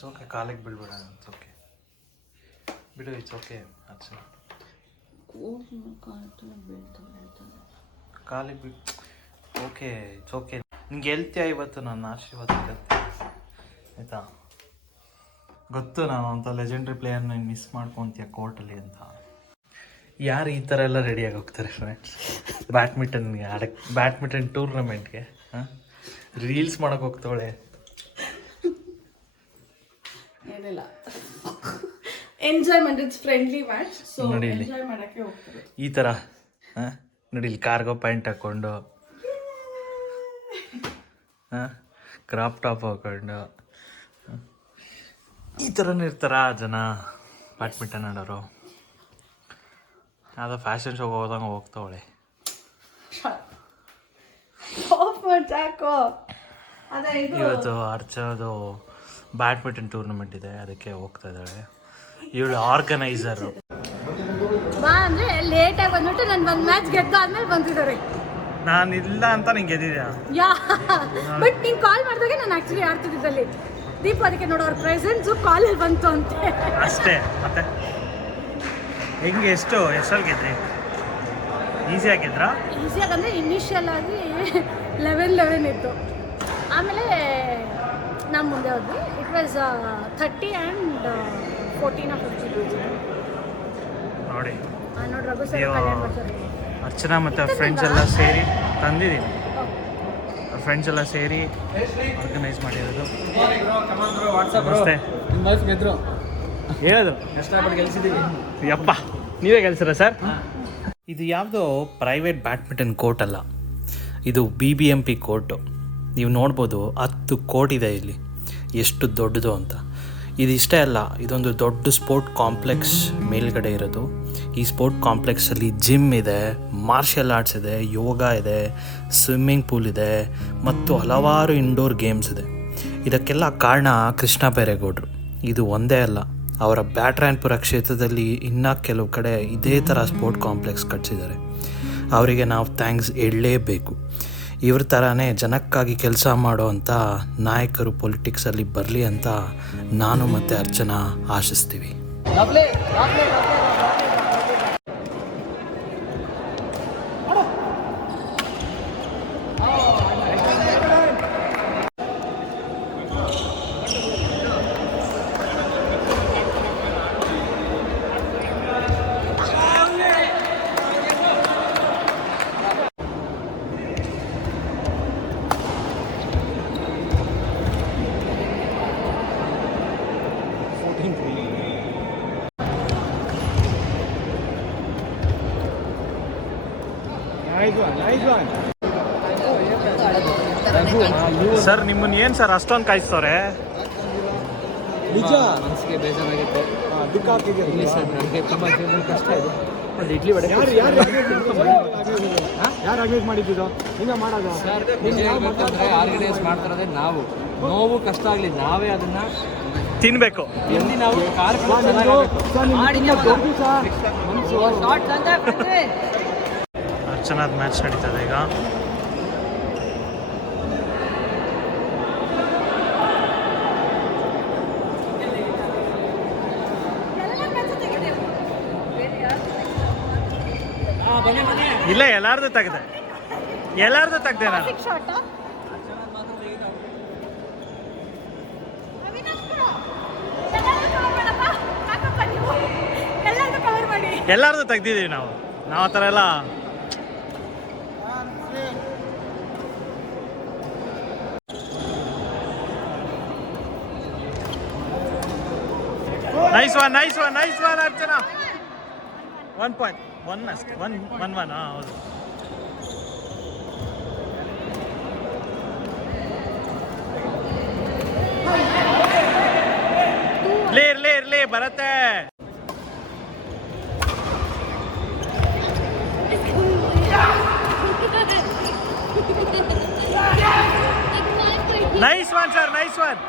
It's okay, ಕಾಲಿಗೆ ಬೀಳ್ಬೇಡ. It's okay, ಬಿಡು. It's okay ಅರ್ಚನ. ಕಾಲಿಗೆ ಬಿಡು. Okay, it's okay. ನಿಂಗೆ ಗೆಲ್ತೀಯ ಇವತ್ತು, ನನ್ನ ಆಶೀರ್ವಾದ ಗೆಲ್ತೀಯ ಆಯಿತಾ? ಗೊತ್ತು ನಾನು ಅಂತ ಲೆಜೆಂಡ್ರಿ ಪ್ಲೇಯರ್ನ ಮಿಸ್ ಮಾಡ್ಕೊತೀಯ ಕೋರ್ಟಲ್ಲಿ ಅಂತ. ಯಾರು ಈ ಥರ ಎಲ್ಲ ರೆಡಿಯಾಗಿ ಹೋಗ್ತಾರೆ ಫ್ರೆಂಡ್ಸ್ ಬ್ಯಾಡ್ಮಿಂಟನ್ಗೆ ಆಡಕ್ಕೆ, ಬ್ಯಾಡ್ಮಿಂಟನ್ ಟೂರ್ನಮೆಂಟ್ಗೆ? ಹಾಂ, ರೀಲ್ಸ್ ಮಾಡೋಕೆ ಹೋಗ್ತಾವಳೆ. ಏನಿಲ್ಲ, enjoyment, it's friendly match, so enjoy ಮಾಡೋಕ್ಕೆ ಹೋಗ್ತಾರೆ ಈ ಥರ. ಹಾಂ ನೋಡಿ, ಇಲ್ಲಿ ಕಾರ್ಗೋ ಪ್ಯಾಂಟ್ ಹಾಕ್ಕೊಂಡು, ಹಾಂ, ಕ್ರಾಪ್ ಟಾಪ್ ಹಾಕೊಂಡು, ಈ ಥರನೇ ಇರ್ತಾರ ಜನ ಬ್ಯಾಡ್ಮಿಂಟನ್ ಆಡೋರು. ಯಾವುದೋ ಫ್ಯಾಷನ್ ಶೋಗೆ ಹೋದಂಗೆ ಹೋಗ್ತಾವಳೆ. ಇವತ್ತು ಅರ್ಚನದು ಬ್ಯಾಡ್ಮಿಂಟನ್ ಟೂರ್ನಮೆಂಟ್ ಇದೆ, ಅದಕ್ಕೆ ಹೋಗ್ತಾ ಇದ್ದಾಳೆ. ಇವಳು ಆರ್ಗನೈಸರು. ಬಾ ಅಂದರೆ ಲೇಟಾಗಿ ಬಂದ್ಬಿಟ್ಟು ನಾನು ಒಂದು ಮ್ಯಾಚ್ ಗೆದ್ದಾದ್ಮೇಲೆ ಬಂದಿದ್ದಾರೆ. ನಾನು ಇಲ್ಲ ಅಂತ ನಿಂಗೆ ಗೆದ್ದಿದ್ಯಾ? ಯಾ, ಬಟ್ ನೀನು ಕಾಲ್ ಮಾಡಿದಾಗ ನಾನು ಆ್ಯಕ್ಚುಲಿ ಆಡ್ತಿದ್ದಲ್ಲಿ ದೀಪ, ಅದಕ್ಕೆ ನೋಡೋ ಅವ್ರ ಪ್ರೆಸೆನ್ಸು ಕಾಲಲ್ಲಿ ಬಂತು ಅಂತ ಅಷ್ಟೇ. ಮತ್ತೆ ಹೆಂಗೆ ಎಷ್ಟಲ್ಲಿ ಗೆದ್ರಿ? ಈಸಿಯಾಗಿ ಗೆದ್ರಾ? ಈಸಿಯಾಗಿ ಅಂದರೆ ಇನಿಷಿಯಲ್ ಆಗಿ 11 ಇತ್ತು, ಆಮೇಲೆ ನಾವು ಮುಂದೆ ಹೋದ್ವಿ. It was 30 and 14 or 15. ನೋಡಿ ನೋಡಿ ರಘು ಸರ್ ಕಲ್ಯಾಣ ಮಾಡ್ತಾರೆ. ಅರ್ಚನಾ ಮತ್ತು ಅವ್ರ ಫ್ರೆಂಡ್ಸ್ ಎಲ್ಲ ಸೇರಿ ತಂದಿದ್ದೀನಿ. ಅವ್ರ ಫ್ರೆಂಡ್ಸ್ ಎಲ್ಲ ಸೇರಿ ಆರ್ಗನೈಸ್ ಮಾಡಿರೋದು. ನಮಸ್ತೆ. ಹೇಳೋದು ಕಷ್ಟಪಟ್ಟು ಗೆಲ್ಸಿದ್ದೀವಿ. ಯಪ್ಪ, ನೀವೇ ಗೆಲ್ಸಿರ ಸರ್? ಇದು ಯಾವುದೋ ಪ್ರೈವೇಟ್ ಬ್ಯಾಡ್ಮಿಂಟನ್ ಕೋರ್ಟ್ ಅಲ್ಲ, ಇದು BBMP ಕೋರ್ಟು. ನೀವು ನೋಡ್ಬೋದು 10 ಕೋರ್ಟ್ ಇದೆ ಇಲ್ಲಿ, ಎಷ್ಟು ದೊಡ್ಡದು ಅಂತ. ಇದಿಷ್ಟೇ ಅಲ್ಲ, ಇದೊಂದು ದೊಡ್ಡ ಸ್ಪೋರ್ಟ್ ಕಾಂಪ್ಲೆಕ್ಸ್ ಮೇಲ್ಗಡೆ ಇರೋದು. ಈ ಸ್ಪೋರ್ಟ್ ಕಾಂಪ್ಲೆಕ್ಸಲ್ಲಿ ಜಿಮ್ ಇದೆ, ಮಾರ್ಷಲ್ ಆರ್ಟ್ಸ್ ಇದೆ, ಯೋಗ ಇದೆ, ಸ್ವಿಮ್ಮಿಂಗ್ ಪೂಲ್ ಇದೆ ಮತ್ತು ಹಲವಾರು ಇಂಡೋರ್ ಗೇಮ್ಸ್ ಇದೆ. ಇದಕ್ಕೆಲ್ಲ ಕಾರಣ ಕೃಷ್ಣ ಬೈರೇಗೌಡರು. ಇದು ಒಂದೇ ಅಲ್ಲ, ಅವರ ಬ್ಯಾಟರಾಯನಪುರ ಕ್ಷೇತ್ರದಲ್ಲಿ ಇನ್ನೂ ಕೆಲವು ಕಡೆ ಇದೇ ಥರ ಸ್ಪೋರ್ಟ್ ಕಾಂಪ್ಲೆಕ್ಸ್ ಕಟ್ಟಿಸಿದ್ದಾರೆ. ಅವರಿಗೆ ನಾವು ಥ್ಯಾಂಕ್ಸ್ ಹೇಳಲೇಬೇಕು. ಇವ್ರ ಥರನೇ ಜನಕ್ಕಾಗಿ ಕೆಲಸ ಮಾಡೋ ಅಂಥ ನಾಯಕರು ಪೊಲಿಟಿಕ್ಸಲ್ಲಿ ಬರಲಿ ಅಂತ ನಾನು ಮತ್ತು ಅರ್ಚನಾ ಆಶಿಸ್ತೀವಿ. ಸರ್, ನಿಮ್ಮನ್ನು ಏನು ಸರ್ ಅಷ್ಟೊಂದು ಕಾಯಿಸ್ತವ್ರೆ? ನಿಜ ಮನಸ್ಸಿಗೆ ಬೇಜಾರಾಗುತ್ತೆ. ಇಲ್ಲಿ ಸರ್ ನನಗೆ ತುಂಬ ಜೀವನ ಕಷ್ಟ ಇದೆ. ಒಂದು ಇಡ್ಲಿ ವಡೆ ಯಾರು ಆರ್ಗನೈಸ್ ಮಾಡಿದ್ದು? ಹಿಂಗೆ ಮಾಡೋದು ಸರ್. ನಿಜ ಹೇಳ್ಬೇಕಂದ್ರೆ ಆರ್ಗನೈಸ್ ಮಾಡ್ತಾರದೆ ನಾವು. ನೋವು ಕಷ್ಟ ಆಗಲಿ, ನಾವೇ ಅದನ್ನು ತಿನ್ನಬೇಕು. ಎಲ್ಲಿ ನಾವು ಕಾರ್ಯಕ್ರಮ ಅರ್ಚನಾದ ಮ್ಯಾಚ್ ನಡೀತದೆ ಈಗ. ಇಲ್ಲ, ಎಲ್ಲಾರ್ದು ತೆಗ್ದೆ ನಾನು. ಎಲ್ಲಾರ್ದು ತೆಗ್ದಿದ್ದೀವಿ ನಾವು ಆ ಥರ ಎಲ್ಲ. Nice one Archana. 1 point, 1 ಅಷ್ಟೇ, 1 ಹೌದು. ಇರ್ಲಿ ಬರತ್ತೆ. Nice one sir, nice one.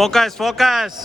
Focus focus.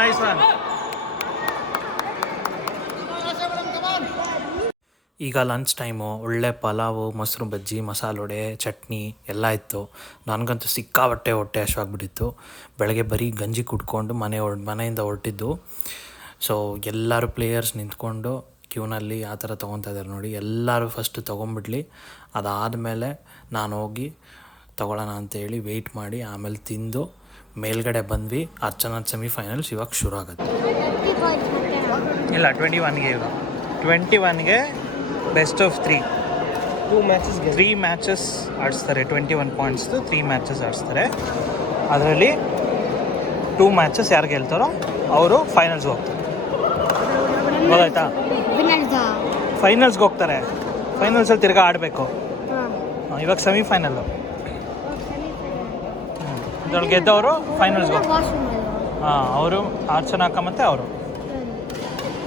Nice one. ಈಗ ಲಂಚ್ ಟೈಮು, ಒಳ್ಳೆ ಪಲಾವು, ಮೊಸರು ಬಜ್ಜಿ, ಮಸಾಲೆ ವಡೆ, ಚಟ್ನಿ ಎಲ್ಲ ಇತ್ತು. ನನಗಂತೂ ಸಿಕ್ಕಾಬಟ್ಟೆ ಹೊಟ್ಟೆ ಹಶ್ವಾಗಿಬಿಟ್ಟಿತ್ತು. ಬೆಳಗ್ಗೆ ಬರೀ ಗಂಜಿ ಕುಡ್ಕೊಂಡು ಮನೆಯಿಂದ ಹೊರಟಿದ್ದು. ಸೊ ಎಲ್ಲರೂ ಪ್ಲೇಯರ್ಸ್ ನಿಂತ್ಕೊಂಡು ಕ್ಯೂನಲ್ಲಿ ಆ ಥರ ತೊಗೊತಾ ಇದ್ದಾರೆ ನೋಡಿ. ಎಲ್ಲರೂ ಫಸ್ಟು ತೊಗೊಂಬಿಡ್ಲಿ, ಅದಾದಮೇಲೆ ನಾನು ಹೋಗಿ ತೊಗೊಳ್ಳೋಣ ಅಂತೇಳಿ ವೆಯ್ಟ್ ಮಾಡಿ ಆಮೇಲೆ ತಿಂದು ಮೇಲ್ಗಡೆ ಬಂದ್ವಿ. ಅರ್ಚನಾ ಸೆಮಿಫೈನಲ್ಸ್ ಇವಾಗ ಶುರು ಆಗುತ್ತೆ. ಇಲ್ಲ 21ಗೆ ಇವಾಗ 21ಗೆ ಬೆಸ್ಟ್ ಆಫ್ 3 ಮ್ಯಾಚಸ್ ಆಡಿಸ್ತಾರೆ. 21 ಪಾಯಿಂಟ್ಸ್ದು 3 ಮ್ಯಾಚಸ್ ಆಡಿಸ್ತಾರೆ. ಅದರಲ್ಲಿ 2 ಮ್ಯಾಚಸ್ ಯಾರು ಗೆಲ್ತಾರೋ ಅವರು ಫೈನಲ್ಸ್ಗೆ ಹೋಗ್ತಾರೆ. ಗೊತ್ತಾಯ್ತಾ? ಫೈನಲ್ಸ್ಗೆ ಹೋಗ್ತಾರೆ. ಫೈನಲ್ಸಲ್ಲಿ ತಿರ್ಗಾ ಆಡಬೇಕು. ಇವಾಗ ಸೆಮಿಫೈನಲ್ಲು, ಇದ್ರೊಳಗೆ ಗೆದ್ದವರು ಫೈನಲ್ಸ್ಗೆ ಹೋಗ್ತಾರೆ. ಅವರು ಅರ್ಚನಾ ಅಕ್ಕ ಮತ್ತು ಅವರು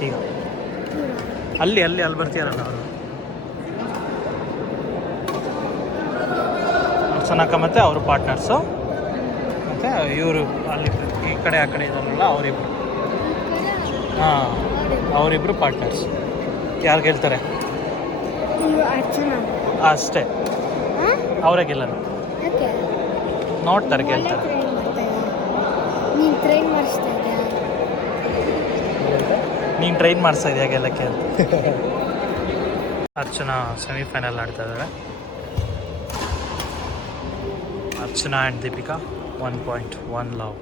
ಈಗ ಅಲ್ಲಿ ಬರ್ತೀಯಾರಲ್ಲ ಅವರು, ಅರ್ಚನಾ ಅಕ್ಕ ಮತ್ತು ಅವರು ಪಾರ್ಟ್ನರ್ಸು, ಮತ್ತು ಇವರು ಅಲ್ಲಿ ಈ ಕಡೆ ಆ ಕಡೆ ಇದ್ದಾರಲ್ಲ ಅವರಿಬ್ಬರು. ಅವರಿಬ್ಬರು ಪಾರ್ಟ್ನರ್ಸ್. ಯಾರು ಗೆಲ್ತಾರೆ ಅಷ್ಟೇ, ಅವರೇ ಗೆಲ್ಲಲ್ಲ. ನೋಡ್ತಾರೆ ಗೆಲ್ತಾರೆ. ನೀನು ಟ್ರೈನ್ ಮಾಡಿಸ್ತಾ ಇದೆಯಾ ಗೆಲ್ಲಕ್ಕೆ ಅಂತ. ಅರ್ಚನಾ ಸೆಮಿಫೈನಲ್ ಆಡ್ತಾ ಇದ್ದಾಳೆ. Archana and Deepika 1.1 love.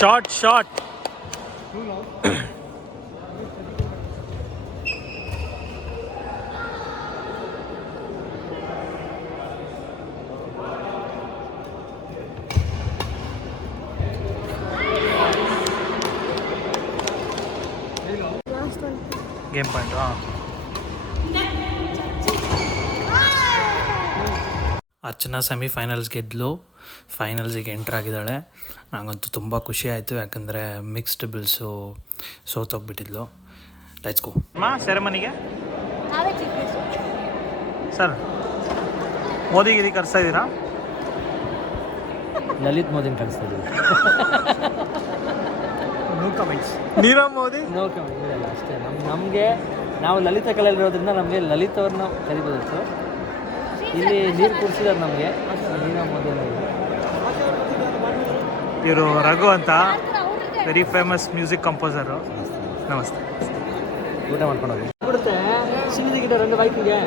Short game point. Archana semifinals ಗೆದ್ಲು, ಫೈನಲ್ಸಿಗೆ ಎಂಟ್ರ್ ಆಗಿದ್ದಾಳೆ. ನನಗಂತೂ ತುಂಬ ಖುಷಿ ಆಯಿತು, ಯಾಕಂದರೆ ಮಿಕ್ಸ್ಡ್ ಡಬಲ್ಸು ಸೋತೋಗ್ಬಿಟ್ಟಿದ್ಲು. Let's go. ಸೆರೆಮನಿಗೆ ಸರ್ ಮೋದಿಗಿರಿ ಕರೆಸ್ತಾ ಇದ್ದೀರಾ? ಲಲಿತ್ ಮೋದಿನ ಕಳಿಸ್ತಾ ಇದ್ದೀವಿ. No comments. Nirav Modi no comment ಇಲ್ಲ ಅಷ್ಟೇ. ನಮಗೆ ನಾವು ಲಲಿತ ಕಲೆಯಲ್ಲಿರೋದ್ರಿಂದ ನಮಗೆ ಲಲಿತ್ ಅವ್ರನ್ನ ಕರಿಬೋದಿತ್ತು. ಇಲ್ಲಿ ನೀರು ಕುಡಿಸಿದಾರೆ ನಮಗೆ, ನೀರವ್ ಮೋದಿ. ಇವರು ರಘು ಅಂತ, ವೆರಿ ಫೇಮಸ್ ಮ್ಯೂಸಿಕ್ ಕಂಪೋಸರು. ನಮಸ್ತೆ. ಊಟ ಮಾಡ್ಕೊಂಡು ಹೋಗಿ ಬಿಡುತ್ತೆ. ಸಿಂಗಿ ಗಿಡ 2 ಬೈಕಿಗೆ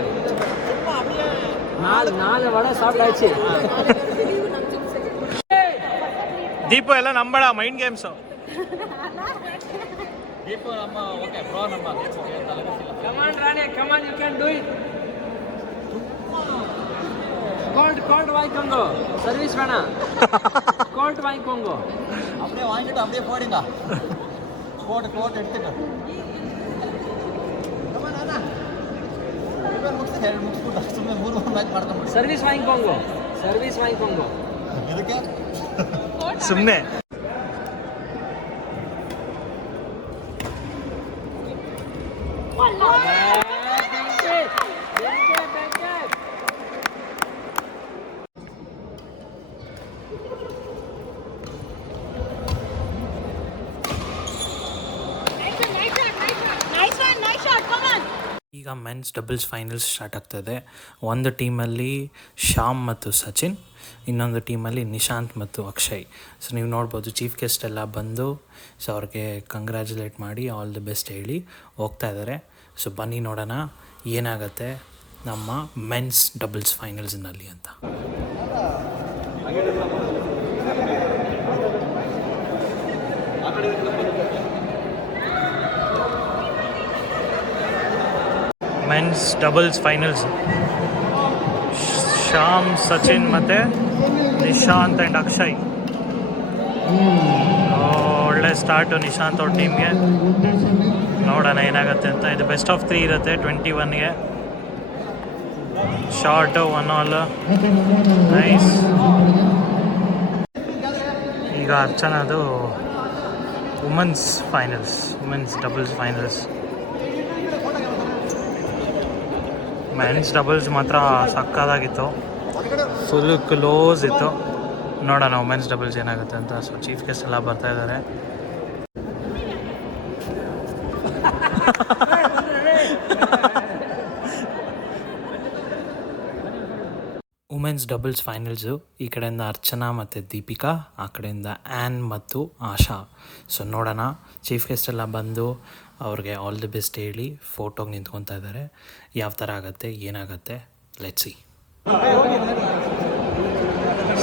4 ವಡೆ ಸಾಪಿಡಾಯ್ತು. ದೀಪು ಎಲ್ಲ ನಂಬಳ ಮೈಂಡ್ ಗೇಮ್ಸು. ದೀಪು ನಮ್ಮ ಓಕೆ ಬ್ರೋ ನಮ್ಮ ಕಮಾಂಡ್ ರಾಣಿ command you can do it. Gold வாங்கிக்கோங்க, சர்வீஸ் வேணாம். கோல்ட் வாங்கிக்கோங்க. அப்படியே வாங்கிட்டு அப்படியே போடுங்க. கோட் எடுத்துட்டு ಸರ್ವಿಸ್ ವಾങ്ങിಕೊಂಗೋ. ಇದಕ್ಕೆ ಸುಮ್ಮನೆ ಈಗ ಮೆನ್ಸ್ ಡಬಲ್ಸ್ ಫೈನಲ್ಸ್ ಸ್ಟಾರ್ಟ್ ಆಗ್ತದೆ. ಒಂದು ಟೀಮಲ್ಲಿ ಶ್ಯಾಮ್ ಮತ್ತು ಸಚಿನ್, ಇನ್ನೊಂದು ಟೀಮಲ್ಲಿ ನಿಶಾಂತ್ ಮತ್ತು ಅಕ್ಷಯ್. ಸೊ ನೀವು ನೋಡ್ಬೋದು ಚೀಫ್ ಗೆಸ್ಟ್ ಎಲ್ಲ ಬಂದು ಸೊ ಅವ್ರಿಗೆ ಕಂಗ್ರ್ಯಾಚುಲೇಟ್ ಮಾಡಿ ಆಲ್ ದಿ ಬೆಸ್ಟ್ ಹೇಳಿ ಹೋಗ್ತಾ ಇದ್ದಾರೆ. ಸೊ ಬನ್ನಿ ನೋಡೋಣ ಏನಾಗುತ್ತೆ ನಮ್ಮ ಮೆನ್ಸ್ ಡಬಲ್ಸ್ ಫೈನಲ್ಸ್ನಲ್ಲಿ ಅಂತ. Men's doubles finals Shyam, Sachin ಮತ್ತು ನಿಶಾಂತ್ ಆ್ಯಂಡ್ ಅಕ್ಷಯ್. ಒಳ್ಳೆ ಸ್ಟಾರ್ಟು ನಿಶಾಂತ್ ಅವ್ರ ಟೀಮ್ಗೆ. ನೋಡೋಣ ಏನಾಗುತ್ತೆ ಅಂತ. ಇದು ಬೆಸ್ಟ್ ಆಫ್ 3 ಇರುತ್ತೆ 21ಗೆ. Short 1-all. ನೈಸ್. ಈಗ ಅರ್ಚನಾದು women's doubles finals. Men's doubles ಮಾತ್ರ ಸಕ್ಕದಾಗಿತ್ತು, ಫುಲ್ ಕ್ಲೋಸ್ ಇತ್ತು. ನೋಡೋಣ ವುಮೆನ್ಸ್ ಡಬಲ್ಸ್ ಏನಾಗುತ್ತೆ ಅಂತ. ಸೊ ಚೀಫ್ ಗೆಸ್ಟ್ ಎಲ್ಲ ಬರ್ತಾ ಇದ್ದಾರೆ. Women's doubles finals. ಈ ಕಡೆಯಿಂದ ಅರ್ಚನಾ ಮತ್ತು ದೀಪಿಕಾ, ಆ ಕಡೆಯಿಂದ ಆ್ಯನ್ ಮತ್ತು ಆಶಾ. ಸೊ ನೋಡೋಣ. ಚೀಫ್ ಗೆಸ್ಟ್ ಎಲ್ಲ ಬಂದು ಅವ್ರಿಗೆ ಆಲ್ ದಿ ಬೆಸ್ಟ್ ಹೇಳಿ ಫೋಟೋಗೆ ನಿಂತ್ಕೊತಾ ಇದ್ದಾರೆ. ಯಾವ ಥರ ಆಗುತ್ತೆ ಏನಾಗುತ್ತೆ ಲೆಟ್ಸ್ ಸಿ.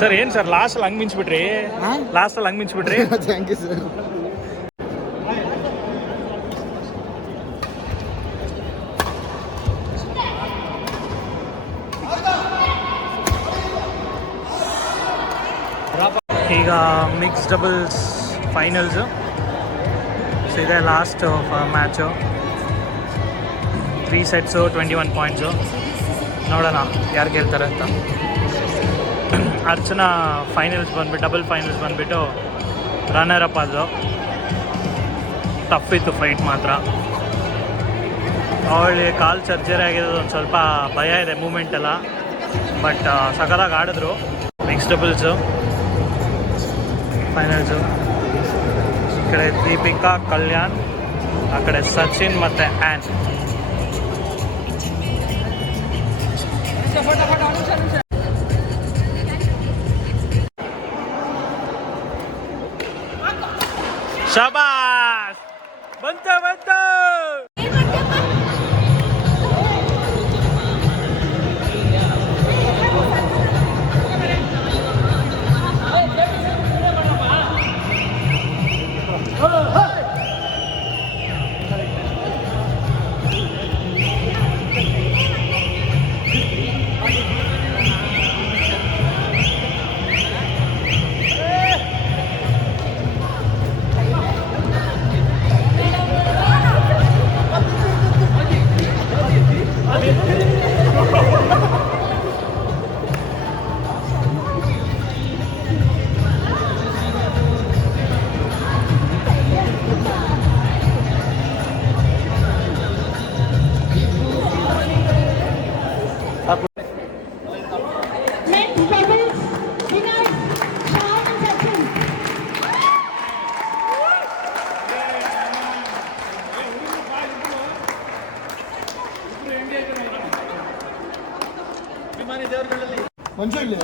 ಸರ್ ಏನು ಸರ್ ಲಾಸ್ಟಲ್ಲಿ ಹಂಗೆ ಮಿಂಚ್ಬಿಟ್ರಿ? ಲಾಸ್ಟಲ್ಲಿ ಹಂಗೆ ಮಿಂಚ್ಬಿಟ್ರಿ? Thank you sir. ಈಗ ಮಿಕ್ಸ್ ಡಬಲ್ಸ್ ಫೈನಲ್ಸು. ಸೊ ಇದೇ ಲಾಸ್ಟ್ ಮ್ಯಾಚು. 3 sets 21 points. ನೋಡೋಣ ಯಾರು ಗೆಲ್ತಾರೆ ಅಂತ. ಅರ್ಚನಾ ಡಬಲ್ ಫೈನಲ್ಸ್ ಬಂದುಬಿಟ್ಟು ರನ್ನರ್ ಅಪ್ ಆದರು. ಟಫ್ ಇತ್ತು ಫೈಟ್ ಮಾತ್ರ. ಅವಳಿಗೆ ಕಾಲು ಸರ್ಜರಿ ಆಗಿರೋದು ಒಂದು ಸ್ವಲ್ಪ ಭಯ ಇದೆ ಮೂಮೆಂಟ್ ಎಲ್ಲ, ಬಟ್ ಸಖತ್ತಾಗಿ ಆಡಿದ್ರು. Mix doubles finals. ಈ ಕಡೆ ದೀಪಿಕಾ, ಕಲ್ಯಾಣ್, ಆ ಕಡೆ ಸಚಿನ್ ಮತ್ತು ಆ್ಯನ್. ಶಬಾಸ್ ಬಂತು. ಮಂಜು ಇಲ್ಲಿ